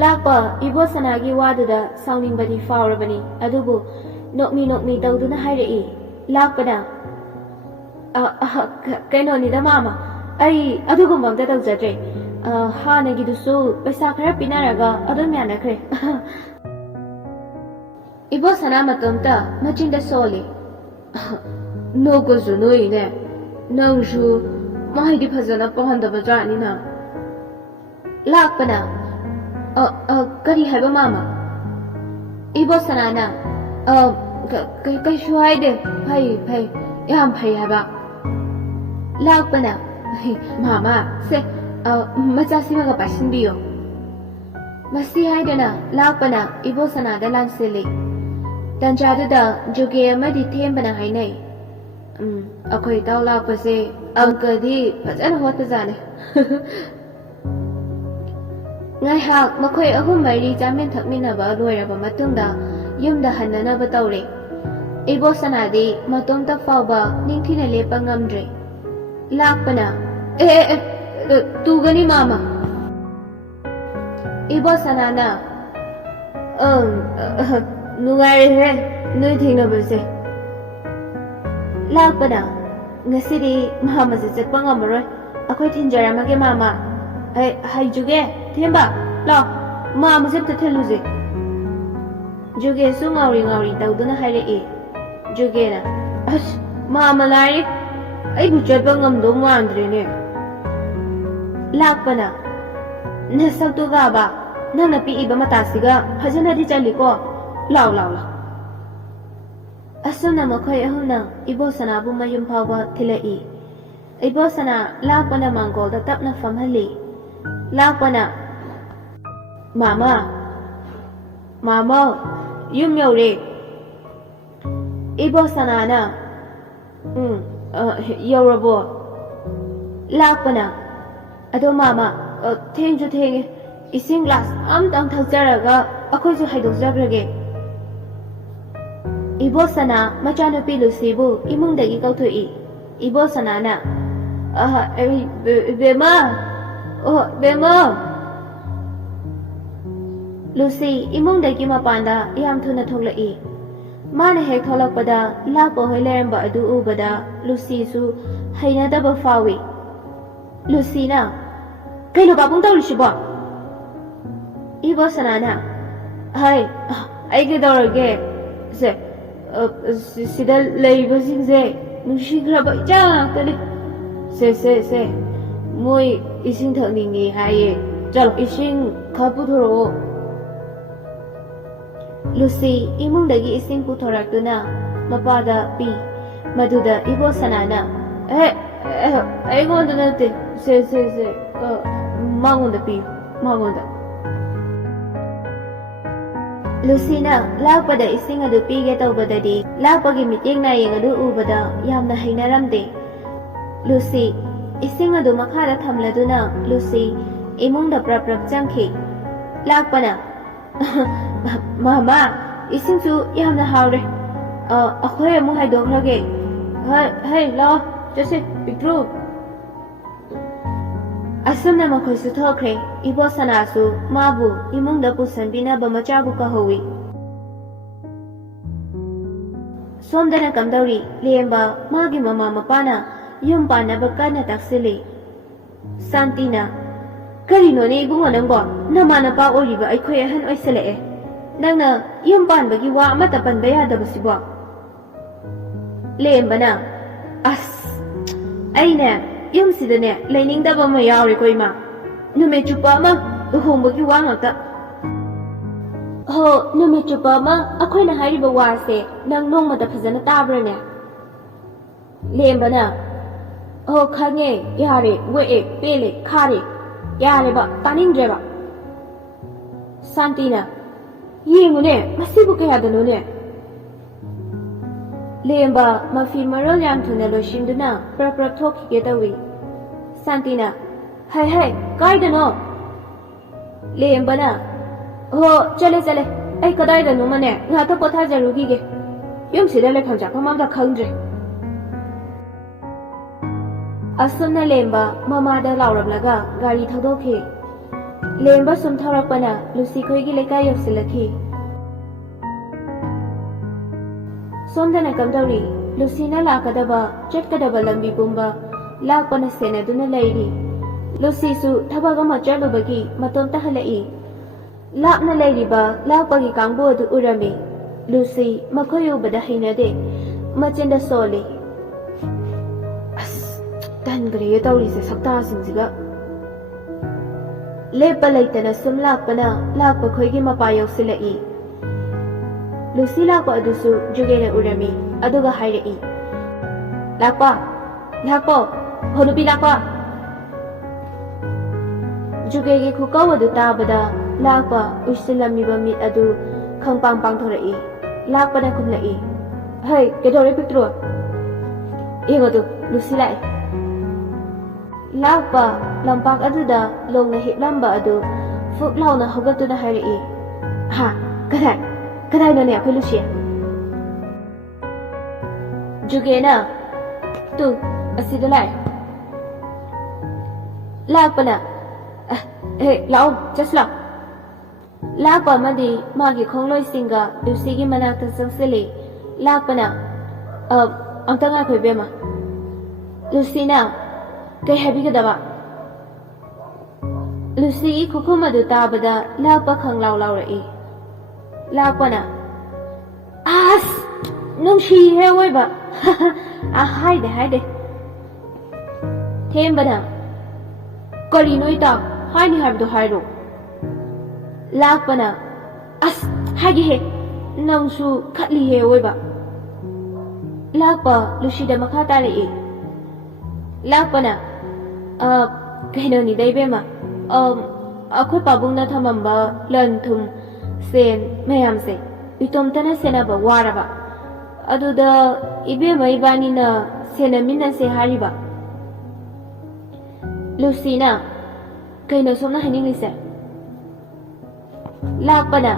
ꯂꯥꯛꯄ ꯏꯕꯣꯁꯅꯥꯒꯤ ꯋꯥꯗꯨꯗ ꯁꯥꯎꯅꯤꯡꯕꯗꯤ ꯐꯥꯎꯔꯕꯅꯤ ꯑꯗꯨꯕꯨ ꯅꯣꯛꯃꯤ ꯇꯧꯗꯨꯅ ꯍꯥꯏꯔꯛꯏ ꯂꯥꯛꯄꯅ ꯀꯩꯅꯣꯅꯤꯗ ꯃꯥꯃ ꯑꯩ ꯑꯗꯨꯒꯨꯝꯕ ꯑꯝꯇ ꯇꯧꯖꯗ꯭ꯔꯦ ꯍꯥꯟꯅꯒꯤꯗꯨꯁꯨ ꯄꯩꯁꯥ ꯈꯔ ꯄꯤꯅꯔꯒ ꯑꯗꯨꯝ ꯌꯥꯅꯈ꯭ꯔꯦ ꯏꯕꯣꯁꯅꯥ ꯃꯇꯣꯝꯇ ꯃꯆꯤꯟꯗ ꯁꯣꯜꯂꯤ ꯅꯣꯛꯄꯁꯨ ꯅꯣꯛꯏꯅꯦ ꯅꯪꯁꯨ ꯃꯍꯩꯗꯤ ꯐꯖꯅ ꯄꯥꯍꯟꯗꯕ ꯖꯥꯠꯅꯤꯅ ꯂꯥꯛꯄꯅ ꯀꯔꯤ ꯍꯥꯏꯕ ꯃꯥꯃ ꯏꯕꯣꯁꯅꯥꯅ ꯀꯩꯁꯨ ꯍꯥꯏꯗꯦ ꯐꯩ ꯌꯥꯝ ꯐꯩ ꯍꯥꯏꯕ ꯂꯥꯛꯄꯅ ꯃꯥꯃ ꯁꯦ ꯃꯆꯥꯁꯤꯃꯒ ꯄꯥꯏꯁꯤꯟꯕꯤꯌꯣ ꯃꯁꯤ ꯍꯥꯏꯗꯨꯅ ꯂꯥꯛꯄꯅ ꯏꯕꯣꯁꯅꯥꯗ ꯂꯥꯟꯁꯤꯜꯂꯤ ꯇꯟꯖꯥꯗꯨꯗ ꯖꯨꯒꯦ ꯑꯃꯗꯤ ꯊꯦꯝꯕꯅ ꯍꯥꯏꯅꯩ ꯑꯩꯈꯣꯏ ꯏꯇꯥꯎ ꯂꯥꯛꯄꯁꯦ ꯑꯪꯀꯗꯤ ꯐꯖꯅ ꯍꯣꯠꯄꯖꯥꯠꯅꯤ ꯉꯥꯏꯍꯥꯛ ꯃꯈꯣꯏ ꯑꯍꯨꯝ ꯃꯔꯤ ꯆꯥꯃꯤꯟ ꯊꯛꯃꯤꯟꯅꯕ ꯂꯣꯏꯔꯕ ꯃꯇꯨꯡꯗ ꯌꯨꯝꯗ ꯍꯟꯅꯅꯕ ꯇꯧꯔꯦ ꯏꯕꯣꯁꯅꯥꯗꯤ ꯃꯇꯣꯝꯇ ꯐꯥꯎꯕ ꯅꯤꯡꯊꯤꯅ ꯂꯦꯞꯄ ꯉꯝꯗ꯭ꯔꯦ ꯂꯥꯛꯄꯅ ꯇꯨꯒꯅꯤ ꯃꯥꯃ ꯏꯕꯣꯁꯅꯥꯅ ꯅꯨꯡꯉꯥꯏꯔꯦꯍꯦ ꯅꯣꯏ ꯊꯦꯡꯅꯕꯁꯦ ꯂꯥꯛꯄꯅ ꯉꯁꯤꯗꯤ ꯃꯥꯃꯁꯦ ꯆꯠꯄ ꯉꯝꯃꯔꯣꯏ ꯑꯩꯈꯣꯏ ꯊꯤꯟꯖꯔꯝꯃꯒꯦ ꯃꯥꯃ ꯍꯩꯖꯨꯒꯦ ꯊꯦꯝꯕ ꯂꯥꯎ ꯃꯥꯃꯁꯦ ꯑꯝꯇ ꯊꯤꯜꯂꯨꯁꯦ ꯖꯨꯒꯦꯁꯨ ꯉꯥꯎꯔꯤ ꯇꯧꯗꯨꯅ ꯍꯥꯏꯔꯛꯏ ꯖꯨꯒꯦꯅ ꯑꯁ ꯃꯥꯃ ꯂꯥꯏꯔꯤ ꯑꯩꯕꯨ ꯆꯠꯄ ꯉꯝꯗꯧ ꯃꯥꯟꯗ꯭ꯔꯦꯅꯦ ꯂꯥꯛꯄꯅ ꯅꯁꯛꯇꯨꯒꯕ ꯅꯪꯅ ꯄꯤꯛꯏꯕ ꯃꯇꯥꯁꯤꯒ ꯐꯖꯅꯗꯤ ꯆꯜꯂꯤꯀꯣ ꯂꯥꯎ ꯑꯁꯨꯝꯅ ꯃꯈꯣꯏ ꯑꯍꯨꯝꯅ ꯏꯕꯣꯁꯅꯥꯕꯨ ꯃꯌꯨꯝ ꯐꯥꯎꯕ ꯊꯤꯜꯂꯛꯏ ꯏꯕꯣꯁꯅꯥ ꯂꯥꯛꯄꯅ ꯃꯥꯡꯒꯣꯜꯗ ꯇꯞꯅ ꯐꯝꯍꯜꯂꯤ ꯂꯥꯛꯄꯅ ꯃꯥꯃ ꯌꯨꯝ ꯌꯧꯔꯦ ꯏꯕꯣꯁꯅꯥꯅ ꯌꯧꯔꯕꯣ ꯂꯥꯛꯄꯅ ꯑꯗꯣ ꯃꯥꯃ ꯊꯦꯡꯁꯨ ꯊꯦꯡꯉꯦ ꯏꯁꯤꯡ ꯒ꯭ꯂꯥꯁ ꯑꯝꯇꯪ ꯊꯛꯆꯔꯒ ꯑꯩꯈꯣꯏꯁꯨ ꯍꯥꯏꯗꯣꯛꯆꯈ꯭ꯔꯒꯦ ꯏꯕꯣꯁꯅꯥ ꯃꯆꯥꯅꯨꯄꯤ ꯂꯨꯁꯤꯕꯨ ꯏꯃꯨꯡꯗꯒꯤ ꯀꯧꯊꯣꯛꯏ ꯏꯕꯣꯁꯅꯥꯅ ꯕꯦꯝꯃ ꯂꯨꯁꯤ ꯏꯃꯨꯡꯗꯒꯤ ꯃꯄꯥꯟꯗ ꯌꯥꯝ ꯊꯨꯅ ꯊꯣꯛꯂꯛꯏ ꯃꯥꯅ ꯍꯦꯛ ꯊꯣꯛꯂꯛꯄꯗ ꯂꯥꯛꯄ ꯍꯣꯏ ꯂꯩꯔꯝꯕ ꯑꯗꯨ ꯎꯕꯗ ꯂꯨꯁꯤꯁꯨ ꯍꯩꯅꯗꯕ ꯐꯥꯎꯏ ꯂꯨꯁꯤꯅ ꯀꯩꯅꯣ ꯄꯥꯕꯨꯡ ꯇꯧꯔꯤꯁꯤꯕꯣ ꯏꯕꯣꯁꯅꯥꯅ ꯑꯩ ꯀꯩꯗꯧꯔꯒꯦ ꯁꯤꯗ ꯂꯩꯔꯤꯕꯁꯤꯡꯁꯦ ꯅꯨꯡꯁꯤꯈ꯭ꯔꯕ ꯏꯆꯥ ꯉꯥꯛꯇꯅꯤ ꯁꯦ ꯃꯣꯏ ꯏꯁꯤꯡ ꯊꯛꯅꯤꯡꯉꯦ ꯍꯥꯏꯌꯦ ꯆꯂꯣ ꯏꯁꯤꯡ ꯈꯔ ꯄꯨꯊꯣꯔꯛꯑꯣ ꯂꯨꯁꯤ ꯏꯃꯨꯡꯗꯒꯤ ꯏꯁꯤꯡ ꯄꯨꯊꯣꯔꯛꯇꯨꯅ ꯃꯄꯥꯗ ꯄꯤ ꯃꯗꯨꯗ ꯏꯕꯣꯁꯅꯥꯅ ꯑꯩꯉꯣꯟꯗ ꯅꯠꯇꯦ ꯁꯦ ꯃꯉꯣꯟꯗ ꯄꯤꯌꯨ ꯃꯉꯣꯟꯗ ꯂꯨꯁꯤꯅ ꯂꯥꯛꯄꯗ ꯏꯁꯤꯡ ꯑꯗꯨ ꯄꯤꯒꯦ ꯇꯧꯕꯗꯗꯤ ꯂꯥꯛꯄꯒꯤ ꯃꯤꯠꯌꯦꯡ ꯅꯥꯌꯦꯡ ꯑꯗꯨ ꯎꯕꯗ ꯌꯥꯝꯅ ꯍꯩꯅꯔꯝꯗꯦ ꯂꯨꯁꯤ ꯏꯁꯤꯡ ꯑꯗꯨ ꯃꯈꯥꯗ ꯊꯝꯂꯗꯨꯅ ꯂꯨꯁꯤ ꯏꯃꯨꯡꯗ ꯄ꯭ꯔꯞ ꯆꯪꯈꯤ ꯂꯥꯛꯄꯅ ꯃꯥꯃ ꯏꯁꯤꯡꯁꯨ ꯌꯥꯝꯅ ꯍꯥꯎꯔꯦ ꯑꯩꯈꯣꯏ ꯑꯃꯨꯛ ꯍꯥꯏꯗꯣꯛꯈ꯭ꯔꯒꯦ ꯂꯥꯛꯑꯣ ꯆꯠꯁꯦ ꯄꯤꯛꯇ꯭ꯔꯨ ꯑꯁꯨꯝꯅ ꯃꯈꯣꯏꯁꯨ ꯊꯣꯛꯈ꯭ꯔꯦ ꯏꯕꯣꯁꯅꯥꯁꯨ ꯃꯥꯕꯨ ꯏꯃꯨꯡꯗ ꯄꯨꯁꯟꯕꯤꯅꯕ ꯃꯆꯥꯕꯨ ꯀꯧꯍꯧꯏ ꯁꯣꯝꯗꯅ ꯀꯝꯗꯧꯔꯤ ꯂꯦꯝꯕ ꯃꯥꯒꯤ ꯃꯃꯥ ꯃꯄꯥꯅ ꯌꯨꯝ ꯄꯥꯟꯅꯕ ꯀꯟꯅ ꯇꯥꯛꯁꯤꯜꯂꯤ ꯁꯥꯟꯇꯤꯅ ꯀꯔꯤꯅꯣꯅꯦ ꯏꯕꯨꯡꯉꯣ ꯅꯪꯕꯣ ꯅꯃꯥ ꯅꯄꯥ ꯑꯣꯏꯔꯤꯕ ꯑꯩꯈꯣꯏ ꯑꯍꯟ ꯑꯣꯏꯁꯜꯂꯛꯑꯦ ꯅꯪꯅ ꯌꯨꯝ ꯄꯥꯟꯕꯒꯤ ꯋꯥ ꯑꯃꯠꯇ ꯄꯟꯕ ꯌꯥꯗꯕꯁꯤꯕꯣ ꯂꯦꯝꯕꯅ ꯑꯁ ꯑꯩꯅꯦ ꯌꯨꯝꯁꯤꯗꯅꯦ ꯂꯩꯅꯤꯡꯗꯕ ꯑꯃ ꯌꯥꯎꯔꯦꯀꯣ ꯏꯃꯥ ꯅꯨꯃꯤꯠ ꯆꯨꯞꯄ ꯑꯃ ꯂꯨꯍꯣꯡꯕꯒꯤ ꯋꯥ ꯉꯥꯛꯇ ꯅꯨꯃꯤꯠ ꯆꯨꯞꯄ ꯑꯃ ꯑꯩꯈꯣꯏꯅ ꯍꯥꯏꯔꯤꯕ ꯋꯥꯁꯦ ꯅꯪ ꯅꯣꯡꯃꯗ ꯐꯖꯅ ꯇꯥꯕ꯭ꯔꯅꯦ ꯂꯦꯝꯕꯅ ꯈꯪꯉꯦ ꯌꯥꯔꯦ ꯋꯦꯛꯑꯦ ꯄꯦꯜꯂꯦ ꯈꯥꯔꯦ ꯌꯥꯔꯦꯕ ꯇꯥꯅꯤꯡꯗ꯭ꯔꯦꯕ ꯁꯥꯟꯇꯤꯅ ꯌꯦꯡꯉꯨꯅꯦ ꯃꯁꯤꯕꯨ ꯀꯌꯥꯗꯅꯣꯅꯦ ꯂꯦꯝꯕ ꯃꯐꯤ ꯃꯔꯣꯜ ꯌꯥꯝ ꯊꯨꯅ ꯂꯣꯏꯁꯤꯟꯗꯨꯅ ꯄ꯭ꯔꯞ ꯊꯣꯛꯈꯤꯒꯦ ꯇꯧꯏ ꯁꯥꯟꯇꯤꯅ ꯍꯩ ꯀꯥꯏꯗꯅꯣ ꯂꯦꯝꯕꯅ ꯆꯠꯂꯦ ꯑꯩ ꯀꯗꯥꯏꯗꯅꯣꯃꯅꯦ ꯉꯥꯛꯇ ꯄꯣꯊꯥꯖꯔꯨꯈꯤꯒꯦ ꯌꯨꯝꯁꯤꯗ ꯂꯩꯐꯝ ꯆꯥꯐꯝ ꯑꯝꯇ ꯈꯪꯗ꯭ꯔꯦ ꯑꯁꯨꯝꯅ ꯂꯦꯝꯕ ꯃꯃꯥꯗ ꯂꯥꯎꯔꯝꯂꯒ ꯒꯥꯔꯤ ꯊꯧꯗꯣꯛꯈꯤ ꯂꯦꯝꯕ ꯁꯨꯝ ꯊꯧꯔꯛꯄꯅ ꯂꯨꯁꯤ ꯈꯣꯏꯒꯤ ꯂꯩꯀꯥꯏ ꯌꯧꯁꯤꯜꯂꯛꯈꯤ꯫ ꯁꯣꯝꯗꯅ ꯀꯝꯗꯧꯔꯤ? ꯂꯨꯁꯤꯅ ꯂꯥꯛꯀꯗꯕ ꯆꯠꯀꯗꯕ ꯂꯝꯕꯤ ꯄꯨꯝꯕ ꯂꯥꯛꯄꯅ ꯁꯦꯟꯅꯗꯨꯅ ꯂꯩꯔꯤ꯫ ꯂꯨꯁꯤꯁꯨ ꯊꯕꯛ ꯑꯃ ꯆꯠꯂꯨꯕꯒꯤ ꯃꯇꯣꯝꯇ ꯍꯜꯂꯛꯏ꯫ ꯂꯥꯞꯅ ꯂꯩꯔꯤꯕ ꯂꯥꯛꯄꯒꯤ ꯀꯥꯡꯕꯨ ꯑꯗꯨ ꯎꯔꯝꯃꯤ꯫ ꯂꯨꯁꯤ ꯃꯈꯣꯏ ꯎꯕꯗ ꯍꯩꯅꯗꯦ, ꯃꯆꯤꯟꯗ ꯁꯣꯜꯂꯤ꯫ ꯑꯁ ꯇꯟꯈ꯭ꯔꯦ ꯇꯧꯔꯤꯁꯦ ꯁꯛꯇꯥꯁꯤꯡꯁꯤꯒ꯫ ꯂꯦꯞꯄ ꯂꯩꯇꯅ ꯁꯨꯝ ꯂꯥꯛꯄꯅ ꯂꯥꯛꯄ ꯈꯣꯏꯒꯤ ꯃꯄꯥ ꯌꯧꯁꯤꯜꯂꯛꯏ꯫ ꯂꯨꯁꯤ ꯂꯥꯛꯄ ꯑꯗꯨꯁꯨ ꯖꯨꯒꯦꯅ ꯎꯔꯝꯃꯤ, ꯑꯗꯨꯒ ꯍꯥꯏꯔꯛꯏ, ꯂꯥꯛꯄ, ꯂꯥꯛꯄꯣ, ꯍꯣ ꯅꯨꯄꯤ ꯂꯥꯛꯄ꯫ ꯖꯨꯒꯦꯒꯤ ꯈꯨꯀꯧ ꯑꯗꯨ ꯇꯥꯕꯗ ꯂꯥꯛꯄ ꯎꯏꯁꯤꯜꯂꯝꯃꯤꯕ ꯃꯤꯠ ꯑꯗꯨ ꯈꯪꯄꯥꯡ ꯄꯥꯡꯊꯣꯔꯛꯏ꯫ ꯂꯥꯛꯄꯅ ꯈꯨꯝꯂꯛꯏ, ꯍꯩ ꯀꯩꯗꯧꯔꯦ ꯄꯤꯛꯇ꯭ꯔꯨ? ꯌꯦꯡꯉꯣꯗꯨ ꯂꯨꯁꯤ ꯂꯥꯛꯑꯦ꯫ ꯂꯥꯛꯄ ꯂꯝꯄꯥꯛ ꯑꯗꯨꯗ ꯂꯣꯡꯅ ꯍꯤꯞꯂꯝꯕ ꯑꯗꯨ ꯐꯨꯛ ꯂꯥꯎꯅ ꯍꯧꯒꯠꯇꯨꯅ ꯍꯥꯏꯔꯛꯏ, ꯍꯥ ꯀꯗꯥꯏ ꯀꯗꯥꯏꯅꯣꯅꯦ ꯑꯩꯈꯣꯏ ꯂꯨꯁꯤ? ꯖꯨꯒꯦꯅ ꯇꯨ ꯑꯁꯤꯗ ꯂꯥꯛꯑꯦ꯫ ꯂꯥꯛꯄꯅ ꯂꯥꯛꯑꯣ ꯆꯠꯁꯤ ꯂꯥꯛꯑꯣ꯫ ꯂꯥꯛꯄ ꯑꯃꯗꯤ ꯃꯥꯒꯤ ꯈꯣꯡꯂꯣꯏꯁꯤꯡꯒ ꯂꯨꯁꯤꯒꯤ ꯃꯅꯥꯛꯇ ꯆꯪꯁꯤꯜꯂꯤ꯫ ꯂꯥꯛꯄꯅ ꯑꯝꯇ ꯉꯥꯏꯈꯣ ꯏꯕꯦꯝꯃ꯫ ꯂꯨꯁꯤꯅ ꯀꯩ ꯍꯥꯏꯕꯤꯒꯗꯕ? ꯂꯨꯁꯤꯒꯤ ꯈꯨꯈꯨꯝ ꯑꯗꯨ ꯇꯥꯕꯗ ꯂꯥꯛꯄ ꯈꯪꯂꯥꯎ ꯂꯥꯎꯔꯛꯏ꯫ ꯂꯥꯛꯄꯅ ꯑꯁ ꯅꯨꯡꯁꯤꯍꯦ ꯑꯣꯏꯕ ꯍꯥꯏꯗꯦ ꯍꯥꯏꯗꯦ꯫ ꯊꯦꯝꯕꯅ ꯀꯔꯤꯅꯣ ꯏꯇꯥ ꯍꯥꯏꯅꯤ ꯍꯥꯏꯕꯗꯣ ꯍꯥꯏꯔꯣ꯫ ꯂꯥꯛꯄꯅ ꯑꯁ ꯍꯥꯏꯒꯦꯍꯦ ꯅꯪꯁꯨ ꯈꯠꯂꯤꯍꯦ ꯑꯣꯏꯕ꯫ ꯂꯥꯛꯄ ꯂꯨꯁꯤꯗ ꯃꯈꯥ ꯇꯥꯔꯛꯏ꯫ ꯂꯥꯛꯄꯅ ꯀꯩꯅꯣꯅꯤꯗ ꯏꯕꯦꯝꯃ, ꯑꯩꯈꯣꯏ ꯄꯥꯕꯨꯡꯅ ꯊꯝꯃꯝꯕ ꯂꯟ ꯊꯨꯝ ꯁꯦꯟ ꯃꯌꯥꯝꯁꯦ ꯏꯇꯣꯝꯇꯅ ꯁꯦꯟꯅꯕ ꯋꯥꯔꯕ, ꯑꯗꯨꯗ ꯏꯕꯦꯝꯃ ꯏꯕꯥꯅꯤꯅ ꯁꯦꯟꯅꯃꯤꯟꯅꯁꯦ ꯍꯥꯏꯔꯤꯕ꯫ ꯂꯨꯁꯤꯅ ꯀꯩꯅꯣ ꯁꯣꯝꯅ ꯍꯥꯏꯅꯤꯡꯂꯤꯁꯦ? ꯂꯥꯛꯄꯅ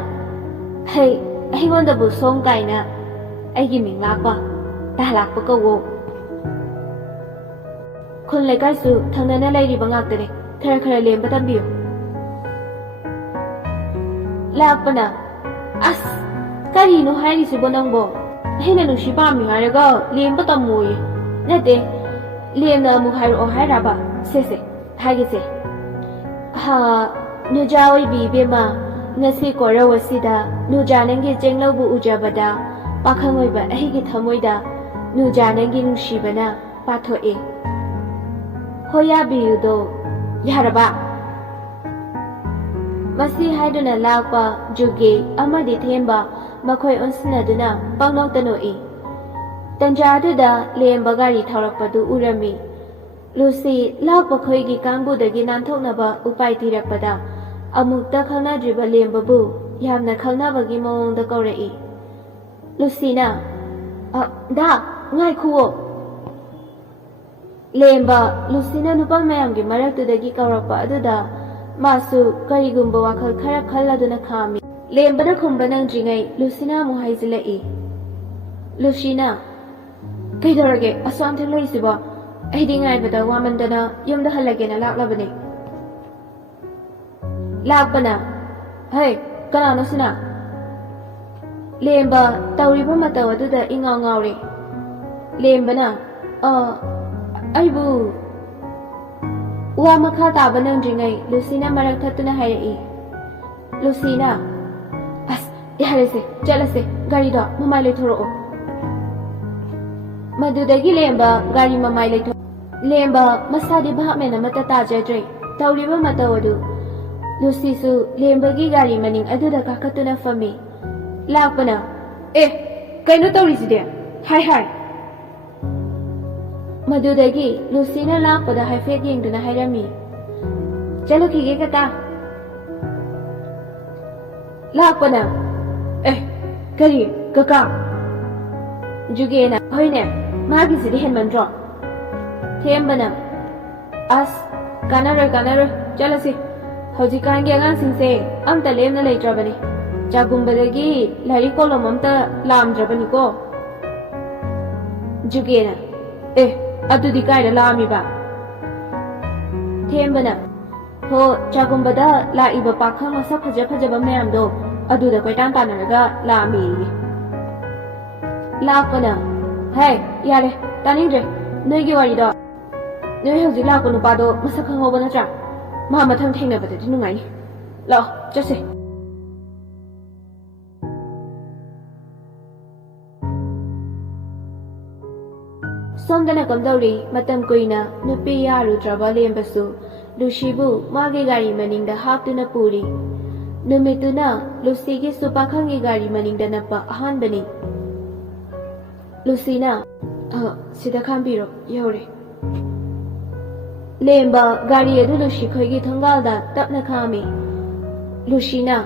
ꯍꯩ ꯑꯩꯉꯣꯟꯗꯕꯨ ꯁꯣꯝ ꯀꯥꯏꯅ, ꯑꯩꯒꯤ ꯃꯤꯡ ꯂꯥꯛꯄ, ꯇꯥ ꯂꯥꯛꯄ ꯀꯧꯋꯣ꯫ ꯈꯨꯜ ꯂꯩꯀꯥꯏꯁꯨ ꯊꯪꯅꯅ ꯂꯩꯔꯤꯕ ꯉꯥꯛꯇꯅꯤ, ꯈꯔ ꯈꯔ ꯂꯦꯝꯕ ꯇꯝꯕꯤꯌꯨ꯫ ꯂꯥꯛꯄꯅ ꯑꯁ ꯀꯔꯤꯅꯣ ꯍꯥꯏꯔꯤꯁꯤꯕꯣ ꯅꯪꯕꯣ? ꯑꯩꯅ ꯅꯨꯡꯁꯤ ꯄꯥꯝꯃꯤ ꯍꯥꯏꯔꯒ ꯂꯦꯝꯕ ꯇꯝꯃꯣꯌꯦ꯫ ꯅꯠꯇꯦ ꯂꯦꯝꯅ ꯑꯃꯨꯛ ꯍꯥꯏꯔꯛꯑꯣ ꯍꯥꯏꯔꯕ? ꯁꯦꯁꯦ ꯍꯥꯏꯒꯦꯁꯦ꯫ ꯅꯨꯖꯥ ꯑꯣꯏꯕꯤ ꯏꯕꯦꯝꯃ, ꯉꯁꯤ ꯀꯣꯔꯧ ꯑꯁꯤꯗ ꯅꯨꯖꯥ ꯅꯪꯒꯤ ꯆꯦꯡꯂꯧꯕꯨ ꯎꯖꯕꯗ ꯄꯥꯈꯪ ꯑꯣꯏꯕ ꯑꯩꯒꯤ ꯊꯃꯣꯏꯗ ꯅꯨꯖꯥ ꯅꯪꯒꯤ ꯅꯨꯡꯁꯤꯕꯅ ꯄꯥꯊꯣꯛꯑꯦ꯫ ꯍꯣꯏ ꯌꯥꯕꯤꯌꯨꯗꯣ ꯌꯥꯔꯕ? ꯃꯁꯤ ꯍꯥꯏꯗꯨꯅ ꯂꯥꯛꯄ ꯖꯨꯒꯦ ꯑꯃꯗꯤ ꯊꯦꯝꯕ ꯃꯈꯣꯏ ꯑꯣꯟꯁꯤꯟꯅꯗꯨꯅ ꯄꯪꯅꯣꯛꯇ ꯅꯣꯛꯏ꯫ ꯇꯟꯖꯥ ꯑꯗꯨꯗ ꯂꯦꯝꯕ ꯒꯥꯔꯤ ꯊꯧꯔꯛꯄꯗꯨ ꯎꯔꯝꯃꯤ꯫ ꯂꯨꯁꯤ ꯂꯥꯛꯄ ꯈꯣꯏꯒꯤ ꯀꯥꯡꯕꯨꯗꯒꯤ ꯅꯥꯟꯊꯣꯛꯅꯕ ꯎꯄꯥꯏ ꯊꯤꯔꯛꯄꯗ ꯑꯃꯨꯛꯇ ꯈꯪꯅꯗ꯭ꯔꯤꯕ ꯂꯦꯝꯕꯕꯨ ꯌꯥꯝꯅ ꯈꯪꯅꯕꯒꯤ ꯃꯑꯣꯡꯗ ꯀꯧꯔꯛꯏ꯫ ꯂꯨꯁꯤꯅ ꯗꯥ ꯉꯥꯏꯈꯨꯋꯣ꯫ ꯂꯦꯝꯕ ꯂꯨꯁꯤꯅ ꯅꯨꯄꯥ ꯃꯌꯥꯝꯒꯤ ꯃꯔꯛꯇꯨꯗꯒꯤ ꯀꯧꯔꯛꯄ ꯑꯗꯨꯗ ꯃꯥꯁꯨ ꯀꯔꯤꯒꯨꯝꯕ ꯋꯥꯈꯜ ꯈꯔ ꯈꯜꯂꯗꯨꯅ ꯈꯥꯝꯃꯤ꯫ ꯂꯦꯝꯕꯅ ꯈꯨꯝꯕ ꯅꯪꯗ꯭ꯔꯤꯉꯩ ꯂꯨꯁꯤꯅ ꯑꯃꯨꯛ ꯍꯥꯏꯖꯤꯜꯂꯛꯏ꯫ ꯂꯨꯁꯤꯅ ꯀꯩꯗꯧꯔꯒꯦ ꯑꯁꯨꯛ ꯊꯦꯡꯂꯛꯏꯁꯤꯕꯣ? ꯑꯩꯗꯤ ꯉꯥꯏꯕꯗ ꯋꯥꯃꯟꯗꯅ ꯌꯨꯝꯗ ꯍꯜꯂꯒꯦꯅ ꯂꯥꯛꯂꯕꯅꯤ꯫ ꯂꯥꯛꯄꯅ ꯍꯩ ꯀꯅꯥꯅꯣ ꯁꯤꯅ? ꯂꯦꯝꯕ ꯇꯧꯔꯤꯕ ꯃꯇꯧ ꯑꯗꯨꯗ ꯏꯉꯥꯎ ꯉꯥꯎꯔꯦ꯫ ꯂꯦꯝꯕꯅ ꯑꯩꯕꯨ ꯋꯥ ꯃꯈꯥ ꯇꯥꯕ ꯅꯪꯗ꯭ꯔꯤꯉꯩ ꯂꯨꯁꯤꯅ ꯃꯔꯛ ꯊꯠꯇꯨꯅ ꯍꯥꯏꯔꯛꯏ꯫ ꯂꯨꯁꯤꯅ ꯑꯁ ꯌꯥꯔꯦꯁꯦ ꯆꯠꯂꯁꯦ, ꯒꯥꯔꯤꯗꯣ ꯃꯃꯥꯏ ꯂꯩꯊꯣꯔꯛꯑꯣ꯫ ꯃꯗꯨꯗꯒꯤ ꯂꯦꯝꯕ ꯒꯥꯔꯤ ꯃꯃꯥꯏ ꯂꯦꯝꯕ ꯃꯁꯥꯗꯤ ꯚꯥꯞꯃꯦꯟ ꯑꯃꯠꯇ ꯇꯥꯖꯗ꯭ꯔꯦ ꯇꯧꯔꯤꯕ ꯃꯇꯧ ꯑꯗꯨ꯫ ꯂꯨꯁꯤꯁꯨ ꯂꯦꯝꯕꯒꯤ ꯒꯥꯔꯤ ꯃꯅꯤꯡ ꯑꯗꯨꯗ ꯀꯥꯈꯠꯇꯨꯅ ꯐꯝꯃꯤ꯫ ꯂꯥꯛꯄꯅ ꯀꯩꯅꯣ ꯇꯧꯔꯤꯁꯤꯗꯤ? ꯍꯥꯏ ꯃꯗꯨꯗꯒꯤ ꯂꯨꯁꯤꯅ ꯂꯥꯛꯄꯗ ꯍꯥꯏꯐꯦꯠ ꯌꯦꯡꯗꯨꯅ ꯍꯥꯏꯔꯝꯃꯤ, ꯆꯠꯂꯨꯈꯤꯒꯦ ꯀꯀꯥ꯫ ꯂꯥꯛꯄꯅ ꯀꯔꯤ ꯀꯀꯥ? ꯖꯨꯒꯦꯅ ꯍꯣꯏꯅꯦ ꯃꯥꯒꯤꯁꯤꯗꯤ ꯍꯦꯟꯃꯟꯗ꯭ꯔꯣ? ꯊꯦꯝꯕꯅ ꯑꯁ ꯀꯥꯟꯅꯔꯣꯏ ꯆꯠꯂꯁꯤ, ꯍꯧꯖꯤꯛꯀꯥꯟꯒꯤ ꯑꯉꯥꯡꯁꯤꯡꯁꯦ ꯑꯝꯇ ꯂꯦꯝꯅ ꯂꯩꯇ꯭ꯔꯕꯅꯤ, ꯆꯥꯛꯒꯨꯝꯕꯗꯒꯤ ꯂꯥꯏꯔꯤꯛ ꯀꯣꯂꯣꯝ ꯑꯝꯇ ꯂꯥꯝꯗ꯭ꯔꯕꯅꯤꯀꯣ꯫ ꯖꯨꯒꯦꯅ ꯑꯗꯨꯗꯤ ꯀꯥꯏꯗ ꯂꯥꯝꯃꯤꯕ? ꯊꯦꯝꯕꯅ ꯍꯣ ꯆꯥꯒꯨꯝꯕꯗ ꯂꯥꯛꯏꯕ ꯄꯥꯈꯪ ꯃꯁꯛ ꯐꯖ ꯐꯖꯕ ꯃꯌꯥꯝꯗꯣ ꯑꯗꯨꯗ ꯀꯣꯏꯇꯥꯟ ꯇꯥꯟꯅꯔꯒ ꯂꯥꯛꯑꯝꯃꯤ ꯂꯥꯛꯄꯅ ꯍꯦ ꯌꯥꯔꯦ ꯇꯥꯅꯤꯡꯗ꯭ꯔꯦ ꯅꯣꯏꯒꯤ ꯋꯥꯔꯤꯗꯣ ꯅꯣꯏ ꯍꯧꯖꯤꯛ ꯂꯥꯛꯄ ꯅꯨꯄꯥꯗꯣ ꯃꯁꯛ ꯈꯪꯍꯧꯕ ꯅꯠꯇ꯭ꯔꯥ ꯃꯥ ꯃꯊꯪ ꯊꯦꯡꯅꯕꯗꯗꯤ ꯅꯨꯡꯉꯥꯏꯅꯤ ꯂꯥꯛꯑꯣ ꯆꯠꯁꯦ ꯁꯣꯝꯗꯅ ꯀꯝꯗꯧꯔꯤ ꯃꯇꯝ ꯀꯨꯏꯅ ꯅꯨꯄꯤ ꯌꯥꯔꯨꯗ꯭ꯔꯕ ꯂꯦꯝꯕꯁꯨ ꯂꯨꯁꯤꯕꯨ ꯃꯥꯒꯤ ꯒꯥꯔꯤ ꯃꯅꯤꯡꯗ ꯍꯥꯞꯇꯨꯅ ꯄꯨꯔꯤ ꯅꯨꯃꯤꯠꯇꯨꯅ ꯂꯨꯁꯤꯒꯤꯁꯨ ꯄꯥꯈꯪꯒꯤ ꯒꯥꯔꯤ ꯃꯅꯤꯡꯗ ꯅꯞꯄ ꯑꯍꯥꯟꯕꯅꯤ ꯂꯨꯁꯤꯅ ꯁꯤꯗ ꯈꯥꯝꯕꯤꯔꯣ ꯌꯧꯔꯦ ꯂꯦꯝꯕ ꯒꯥꯔꯤ ꯑꯗꯨ ꯂꯨꯁꯤ ꯈꯣꯏꯒꯤ ꯊꯣꯡꯒꯥꯜꯗ ꯇꯞꯅ ꯈꯥꯝꯃꯤ ꯂꯨꯁꯤꯅ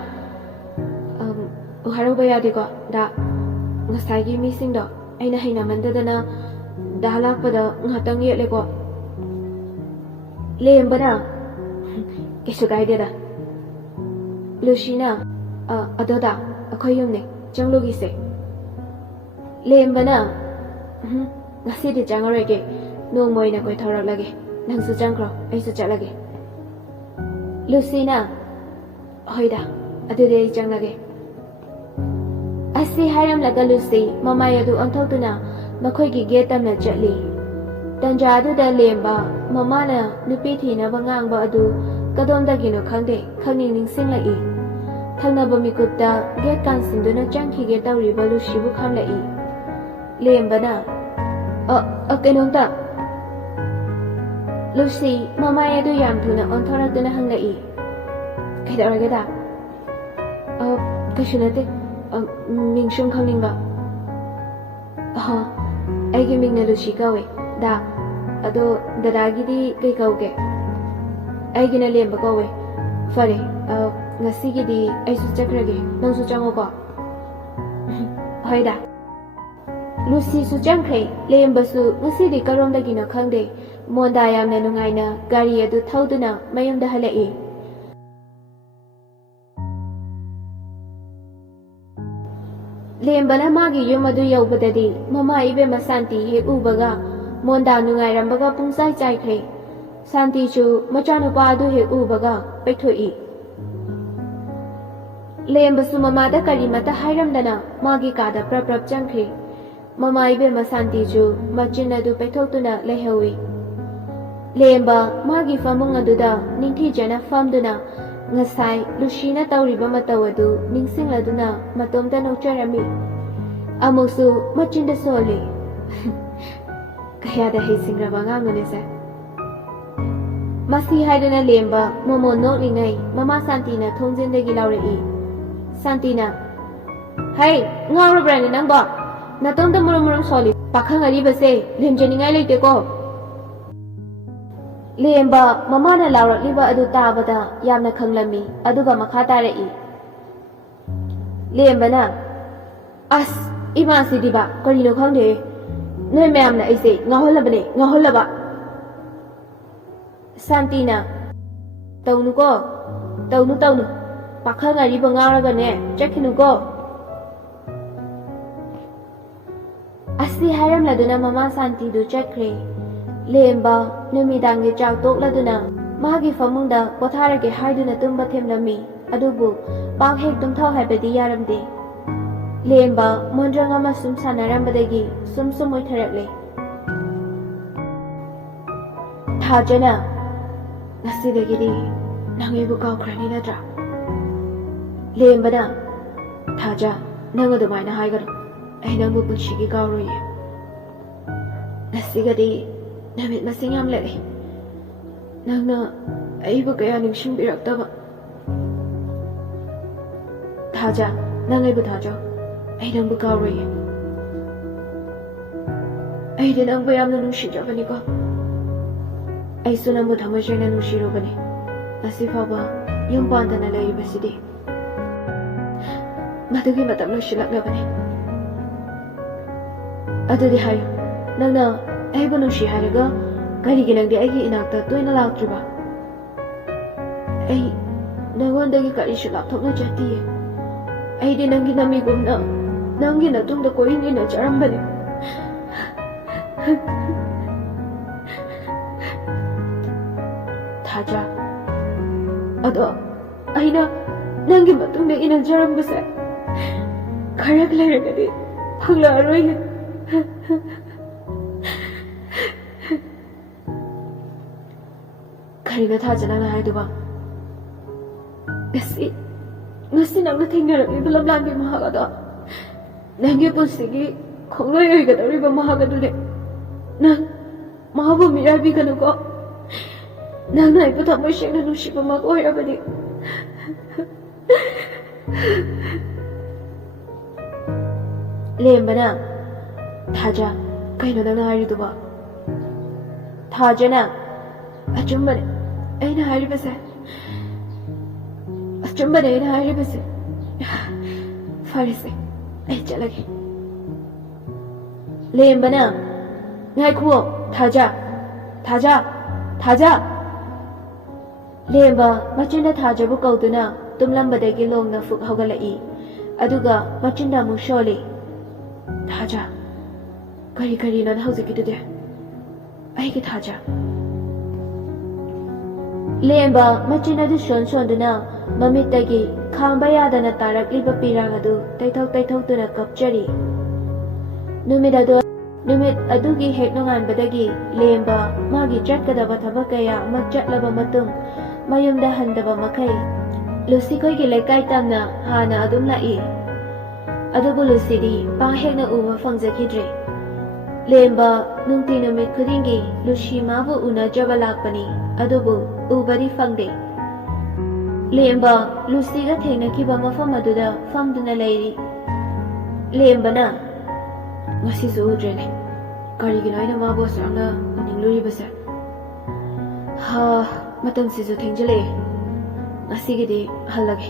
ꯍꯔꯥꯎꯕ ꯌꯥꯗꯦꯀꯣ ꯗꯥ ꯉꯁꯥꯏꯒꯤ ꯃꯤꯁꯤꯡꯗꯣ ꯑꯩꯅ ꯍꯩꯅꯃꯟꯗꯗꯅ ꯗꯥ ꯂꯥꯛꯄꯗ ꯉꯍꯥꯛꯇꯪ ꯌꯦꯠꯂꯦꯀꯣ ꯂꯦꯝꯕꯅ ꯀꯩꯁꯨ ꯀꯥꯏꯗꯦꯗ ꯂꯨꯁꯤꯅ ꯑꯗꯣꯗ ꯑꯩꯈꯣꯏ ꯌꯨꯝꯅꯦ ꯆꯪꯂꯨꯒꯤꯁꯦ ꯂꯦꯝꯕꯅ ꯉꯁꯤꯗꯤ ꯆꯪꯉꯔꯣꯏꯒꯦ ꯅꯣꯡꯃ ꯑꯣꯏꯅ ꯀꯣꯏꯊꯣꯔꯛꯂꯒꯦ ꯅꯪꯁꯨ ꯆꯪꯈ꯭ꯔꯣ ꯑꯩꯁꯨ ꯆꯠꯂꯒꯦ ꯂꯨꯁꯤꯅ ꯍꯣꯏꯗ ꯑꯗꯨꯗꯤ ꯑꯩ ꯆꯪꯂꯒꯦ ꯑꯁꯤ ꯍꯥꯏꯔꯝꯂꯒ ꯂꯨꯁꯤ ꯃꯃꯥꯏ ꯑꯗꯨ ꯑꯣꯟꯊꯣꯛꯇꯨꯅ ꯃꯈꯣꯏꯒꯤ ꯒꯦꯠ ꯇꯝꯅ ꯆꯠꯂꯤ ꯇꯟꯖꯥ ꯑꯗꯨꯗ ꯂꯦꯝꯕ ꯃꯃꯥꯅ ꯅꯨꯄꯤ ꯊꯤꯅꯕ ꯉꯥꯡꯕ ꯑꯗꯨ ꯀꯗꯣꯝꯗꯒꯤꯅꯣ ꯈꯪꯗꯦ ꯈꯪꯅꯤꯡ ꯅꯤꯡꯁꯤꯡꯂꯛꯏ ꯊꯪꯅꯕ ꯃꯤꯀꯨꯞꯇ ꯒꯦꯠ ꯀꯥꯟꯁꯤꯟꯗꯨꯅ ꯆꯪꯈꯤꯒꯦ ꯇꯧꯔꯤꯕ ꯂꯨꯁꯤꯕꯨ ꯈꯪꯂꯛꯏ ꯂꯦꯝꯕꯅ ꯀꯩꯅꯣꯝꯇ ꯂꯨꯁꯤ ꯃꯃꯥꯏ ꯑꯗꯨ ꯌꯥꯝ ꯊꯨꯅ ꯑꯣꯟꯊꯣꯔꯛꯇꯨꯅ ꯍꯪꯂꯛꯏ ꯀꯩꯗꯧꯔꯒꯦꯗ ꯀꯩꯁꯨ ꯅꯠꯇꯦ ꯃꯤꯡ ꯁꯨꯝ ꯈꯪꯅꯤꯡꯕ ꯑꯩꯒꯤ ꯃꯤꯡꯅ ꯂꯨꯁꯤ ꯀꯧꯋꯦ ꯗꯥ ꯑꯗꯣ ꯗꯗꯥꯒꯤꯗꯤ ꯀꯩ ꯀꯧꯒꯦ ꯑꯩꯒꯤꯅ ꯂꯦꯝꯕ ꯀꯧꯋꯦ ꯐꯔꯦ ꯉꯁꯤꯒꯤꯗꯤ ꯑꯩꯁꯨ ꯆꯠꯈ꯭ꯔꯒꯦ ꯅꯪꯁꯨ ꯆꯪꯉꯣꯀꯣ ꯍꯣꯏꯗ ꯂꯨꯁꯤꯁꯨ ꯆꯪꯈ꯭ꯔꯦ ꯂꯦꯝꯕꯁꯨ ꯉꯁꯤꯗꯤ ꯀꯔꯣꯝꯗꯒꯤꯅꯣ ꯈꯪꯗꯦ ꯃꯣꯟꯗꯥ ꯌꯥꯝꯅ ꯅꯨꯡꯉꯥꯏꯅ ꯒꯥꯔꯤ ꯑꯗꯨ ꯊꯧꯗꯨꯅ ꯃꯌꯨꯝꯗ ꯍꯜꯂꯛꯏ ꯂꯦꯝꯕꯅ ꯃꯥꯒꯤ ꯌꯨꯝ ꯑꯗꯨ ꯌꯧꯕꯗꯗꯤ ꯃꯃꯥ ꯏꯕꯦꯝꯃ ꯁꯥꯟꯇꯤ ꯍꯦꯛ ꯎꯕꯒ ꯃꯣꯟꯗꯥ ꯅꯨꯡꯉꯥꯏꯔꯝꯕꯒ ꯄꯨꯡꯆꯥꯏ ꯆꯥꯏꯈ꯭ꯔꯦ ꯁꯥꯟꯇꯤꯁꯨ ꯃꯆꯥꯅꯨꯄꯥ ꯑꯗꯨ ꯍꯦꯛ ꯎꯕꯒ ꯄꯩꯊꯣꯛꯏ ꯂꯦꯝꯕꯁꯨ ꯃꯃꯥꯗ ꯀꯔꯤꯃꯠꯇ ꯍꯥꯏꯔꯝꯗꯅ ꯃꯥꯒꯤ ꯀꯥꯗ ꯄ꯭ꯔꯞ ꯄ꯭ꯔꯞ ꯆꯪꯈ꯭ꯔꯤ ꯃꯃꯥ ꯏꯕꯦꯝꯃ ꯁꯥꯟꯇꯤꯁꯨ ꯃꯆꯤꯟ ꯑꯗꯨ ꯄꯩꯊꯣꯛꯇꯨꯅ ꯂꯩꯍꯧꯏ ꯂꯦꯝꯕ ꯃꯥꯒꯤ ꯐꯃꯨꯡ ꯑꯗꯨꯗ ꯅꯤꯡꯊꯤꯖꯅ ꯐꯝꯗꯨꯅ ꯉꯁꯥꯏ ꯂꯨꯁꯤꯅ ꯇꯧꯔꯤꯕ ꯃꯇꯧ ꯑꯗꯨ ꯅꯤꯡꯁꯤꯡꯂꯗꯨꯅ ꯃꯇꯣꯝꯇ ꯅꯣꯛꯆꯔꯝꯃꯤ ꯑꯃꯨꯛꯁꯨ ꯃꯆꯤꯟꯗ ꯁꯣꯜꯂꯤ ꯀꯌꯥꯗ ꯍꯩꯁꯤꯡꯔꯕ ꯑꯉꯥꯡꯅꯣꯅꯦꯁꯦ ꯃꯁꯤ ꯍꯥꯏꯗꯨꯅ ꯂꯦꯝꯕ ꯃꯣꯃꯣ ꯅꯣꯛꯂꯤꯉꯩ ꯃꯃꯥ ꯁꯥꯟꯇꯤꯅ ꯊꯣꯡꯖꯤꯟꯗꯒꯤ ꯂꯥꯎꯔꯛꯏ ꯁꯥꯟꯇꯤꯅ ꯍꯩ ꯉꯥꯎꯔꯕ꯭ꯔꯅꯦ ꯅꯪꯕꯣ ꯅꯇꯣꯝꯇ ꯃꯨꯔꯨꯝ ꯃꯨꯔꯨꯝ ꯁꯣꯜꯂꯤ ꯄꯥꯈꯪ ꯑꯔꯤꯕꯁꯦ ꯂꯦꯝꯖꯅꯤꯡꯉꯥꯏ ꯂꯩꯇꯦꯀꯣ ꯂꯦꯝꯕ ꯃꯃꯥꯅ ꯂꯥꯎꯔꯛꯂꯤꯕ ꯑꯗꯨ ꯇꯥꯕꯗ ꯌꯥꯝꯅ ꯈꯪꯂꯝꯃꯤ ꯑꯗꯨꯒ ꯃꯈꯥ ꯇꯥꯔꯛꯏ ꯂꯦꯝꯕꯅ ꯑꯁ ꯏꯃꯥꯁꯤꯗꯤꯕ ꯀꯔꯤꯅꯣ ꯈꯪꯗꯦ ꯅꯣꯏ ꯃꯌꯥꯝꯅ ꯑꯩꯁꯦ ꯉꯥꯎꯍꯜꯂꯕꯅꯦ ꯉꯥꯎꯍꯜꯂꯕ ꯁꯥꯟꯇꯤꯅ ꯇꯧꯅꯨꯀꯣ ꯇꯧꯅꯨ ꯄꯥꯈꯪ ꯑꯔꯤꯕ ꯉꯥꯎꯔꯒꯅꯦ ꯆꯠꯈꯤꯅꯨꯀꯣ ꯑꯁꯤ ꯍꯥꯏꯔꯝꯂꯗꯨꯅ ꯃꯃꯥ ꯁꯥꯟꯇꯤꯗꯨ ꯆꯠꯈ꯭ꯔꯦ ꯂꯦꯝꯕ ꯅꯨꯃꯤꯗꯥꯡꯒꯤ ꯆꯥꯛ ꯇꯣꯛꯂꯗꯨꯅ ꯃꯥꯒꯤ ꯐꯃꯨꯡꯗ ꯄꯣꯊꯥꯔꯒꯦ ꯍꯥꯏꯗꯨꯅ ꯇꯨꯝꯕ ꯊꯦꯝꯂꯝꯃꯤ ꯑꯗꯨꯕꯨ ꯄꯥꯛ ꯍꯦꯛ ꯇꯨꯝꯊꯧ ꯍꯥꯏꯕꯗꯤ ꯌꯥꯔꯝꯗꯦ ꯂꯦꯝꯕ ꯃꯣꯟꯗ꯭ꯔꯪ ꯑꯃ ꯁꯨꯝ ꯁꯥꯟꯅꯔꯝꯕꯗꯒꯤ ꯁꯨꯝ ꯑꯣꯏꯊꯔꯛꯂꯦ ꯊꯥꯖꯅ ꯉꯁꯤꯗꯒꯤꯗꯤ ꯅꯪ ꯑꯩꯕꯨ ꯀꯥꯎꯈ꯭ꯔꯅꯤ ꯅꯠꯇ꯭ꯔꯥ ꯂꯦꯝꯕꯅ ꯊꯥꯖ ꯅꯪ ꯑꯗꯨꯃꯥꯏꯅ ꯍꯥꯏꯒꯅꯨ ꯑꯩ ꯅꯪꯕꯨ ꯄꯨꯟꯁꯤꯒꯤ ꯀꯥꯎꯔꯣꯏꯌꯦ ꯉꯁꯤꯒꯗꯤ ꯅꯨꯃꯤꯠ ꯃꯁꯤꯡ ꯌꯥꯝ ꯂꯩ ꯅꯪꯅ ꯑꯩꯕꯨ ꯀꯌꯥ ꯅꯤꯡꯁꯤꯡꯕꯤꯔꯛꯇꯕ ꯊꯥꯖ ꯅꯪ ꯑꯩꯕꯨ ꯊꯥꯖꯧ ꯑꯩ ꯅꯪꯕꯨ ꯀꯥꯎꯔꯣꯏꯌꯦ ꯑꯩꯗꯤ ꯅꯪꯕꯨ ꯌꯥꯝꯅ ꯅꯨꯡꯁꯤꯖꯕꯅꯤꯀꯣ ꯑꯩꯁꯨ ꯅꯪꯕꯨ ꯊꯃꯣꯏꯁꯦꯡꯅ ꯅꯨꯡꯁꯤꯔꯨꯕꯅꯤ ꯉꯁꯤ ꯐꯥꯎꯕ ꯌꯨꯝ ꯄꯥꯟꯗꯅ ꯂꯩꯔꯤꯕꯁꯤꯗꯤ ꯃꯗꯨꯒꯤ ꯃꯇꯝ ꯂꯣꯏꯁꯤꯜꯂꯛꯂꯕꯅꯤ ꯑꯗꯨꯗꯤ ꯍꯥꯏꯌꯨ ꯅꯪꯅ ꯑꯩꯕꯨ ꯅꯨꯡꯁꯤ ꯍꯥꯏꯔꯒ ꯀꯔꯤꯒꯤ ꯅꯪꯗꯤ ꯑꯩꯒꯤ ꯏꯅꯥꯛꯇ ꯇꯣꯏꯅ ꯂꯥꯛꯇ꯭ꯔꯤꯕ ꯑꯩ ꯅꯪꯉꯣꯟꯗꯒꯤ ꯀꯔꯤꯁꯨ ꯂꯥꯞꯊꯣꯛꯅ ꯆꯠꯇꯤꯌꯦ ꯑꯩꯗꯤ ꯅꯪꯒꯤ ꯅꯃꯤꯒꯨꯝꯅ ꯅꯪꯒꯤ ꯅꯇꯨꯡꯗ ꯀꯣꯏꯏꯟ ꯏꯟꯅꯖꯔꯝꯕꯅꯤ ꯊꯥꯖ ꯑꯗꯣ ꯑꯩꯅ ꯅꯪꯒꯤ ꯃꯇꯨꯡꯗ ꯏꯅꯖꯔꯝꯕꯁꯦ ꯈꯔ ꯂꯩꯔꯒꯗꯤ ꯐꯪꯂꯛꯑꯔꯣꯏꯅꯦ ꯀꯔꯤꯅꯣ ꯊꯥꯖ ꯅꯪꯅ ꯍꯥꯏꯗꯨꯕ ngasi nangna thengnarakliba lamlanbi mahak ado nangi punsigi khongloi oigadoriba mahak adune nang mahabu mirabiganu ko nangna aibu thamoi sengna nungsiba mak oirabadi lembana thaja kaino nangna hariduba thajana achumbane aina haribase अचंबने ना है बस फर्से ऐ चला गए लेम्बना नाय खुओ थाजा थाजा थाजा लेम्बा मचिंदा थाजाबु कौदुना तुमलंबदगी लोंगना फुक हौगलई अदुगा मचिंदा मुशोले थाजा करी करी नन हौजिकिदुदे ऐगे थाजा लेम्बा मचिंदा शोन शोनदुना ममितगी खांबा यादना तारकलिबा पिरांग अदु तैथौतुना कपचरी नुमित अदुगी हेक नोंगानबदगी लेम्बा मागी चटकदबा थबक कया अमा चटलबा मतुंग मयुमदा हंदबा मखै लुसी खोइगी लेकाय तमना हाना अदुम लाई अदुबु लुसीदी पाहेकना उबा फंगजखिद्रे लेम्बा नुंगति नुमित खुदिंगी लुसी माबु उनजबा लाकपनी अदुबु उबदी फंगदे लेम्बा लुसीगा थेंगनखिबा मफम अदुदा फमदुना लैरी लेम्बना ngasisu udrene karigino aina ma boss amna ningluri basa ha matam sisu thengjale ngasigidi halage